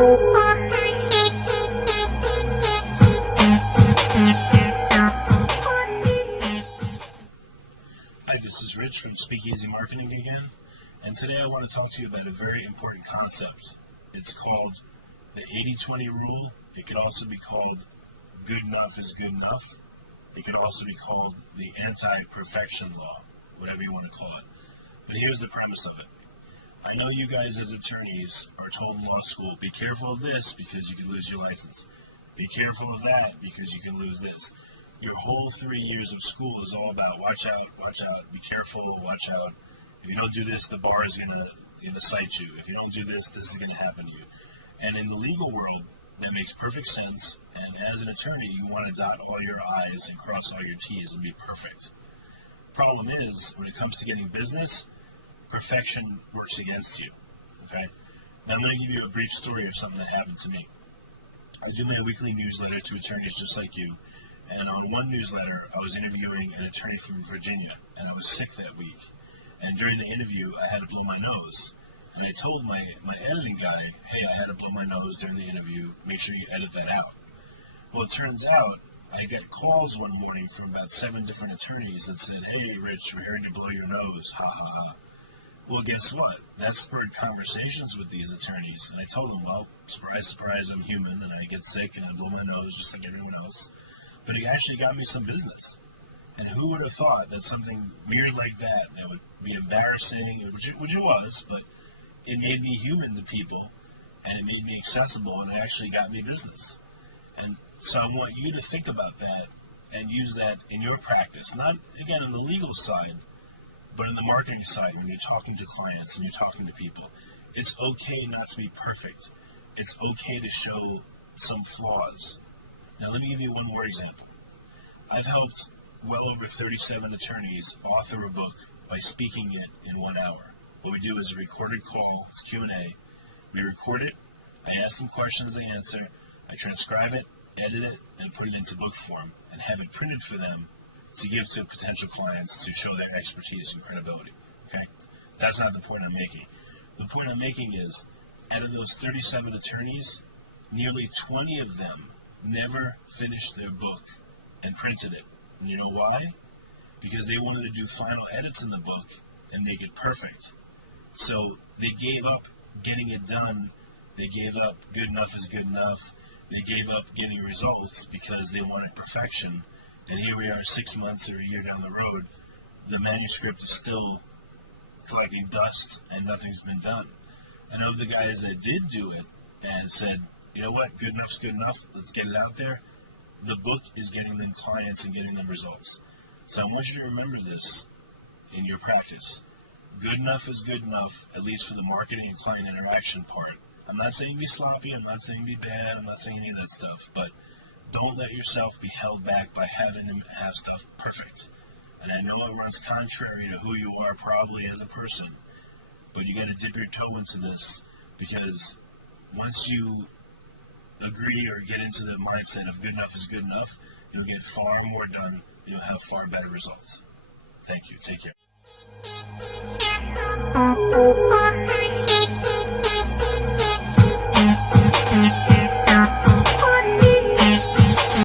This is Rich from Speakeasy Marketing again, and today I want to talk to you about a very important concept. It's called the 80-20 rule. It could also be called good enough is good enough. It could also be called the anti-perfection law, whatever you want to call it. But here's the premise of it. I know you guys as attorneys are told in law school, be careful of this because you can lose your license. Be careful of that because you can lose this. Your whole 3 years of school is all about watch out, be careful, watch out. If you don't do this, the bar is going to cite you. If you don't do this, this is going to happen to you. And in the legal world, that makes perfect sense. And as an attorney, you want to dot all your I's and cross all your T's and be perfect. Problem is, when it comes to getting business, perfection works against you. Okay? Now, I'm going to give you a brief story of something that happened to me. I do my weekly newsletter to attorneys just like you. And on one newsletter, I was interviewing an attorney from Virginia, and I was sick that week. And during the interview, I had to blow my nose. And I told my editing guy, hey, I had to blow my nose during the interview. Make sure you edit that out. Well, it turns out I got calls one morning from about 7 different attorneys that said, hey, Rich, we're hearing you blow your nose. Ha, ha, ha. Well, guess what? That spurred conversations with these attorneys. And I told them, well, surprise, surprise, I'm human, and I get sick, and I blow my nose just like everyone else. But it actually got me some business. And who would have thought that something weird like that would be embarrassing, which it was, but it made me human to people, and it made me accessible, and it actually got me business. And so I want you to think about that and use that in your practice, not, again, on the legal side, but on the marketing side, when you're talking to clients and you're talking to people. It's okay not to be perfect. It's okay to show some flaws. Now, let me give you one more example. I've helped well over 37 attorneys author a book by speaking it in 1 hour. What we do is a recorded call, it's Q&A. We record it, I ask them questions, they answer, I transcribe it, edit it, and put it into book form, and have it printed for them to give to potential clients to show their expertise and credibility. Okay? That's not the point I'm making. The point I'm making is, out of those 37 attorneys, nearly 20 of them never finished their book and printed it. And you know why? Because they wanted to do final edits in the book and make it perfect. So they gave up getting it done. They gave up good enough is good enough. They gave up getting results because they wanted perfection. And here we are 6 months or a year down the road. The manuscript is still collecting dust and nothing's been done. And of the guys that did do it and said, you know what, good enough's good enough, let's get it out there, the book is getting them clients and getting them results. So I want you to remember this in your practice. Good enough is good enough, at least for the marketing and client interaction part. I'm not saying be sloppy, I'm not saying be bad, I'm not saying any of that stuff, but don't let yourself be held back by having to have stuff perfect. And I know it runs contrary to who you are probably as a person, but you got to dip your toe into this, because once you agree or get into the mindset of good enough is good enough, you'll get far more done, you'll have far better results. Thank you. Take care.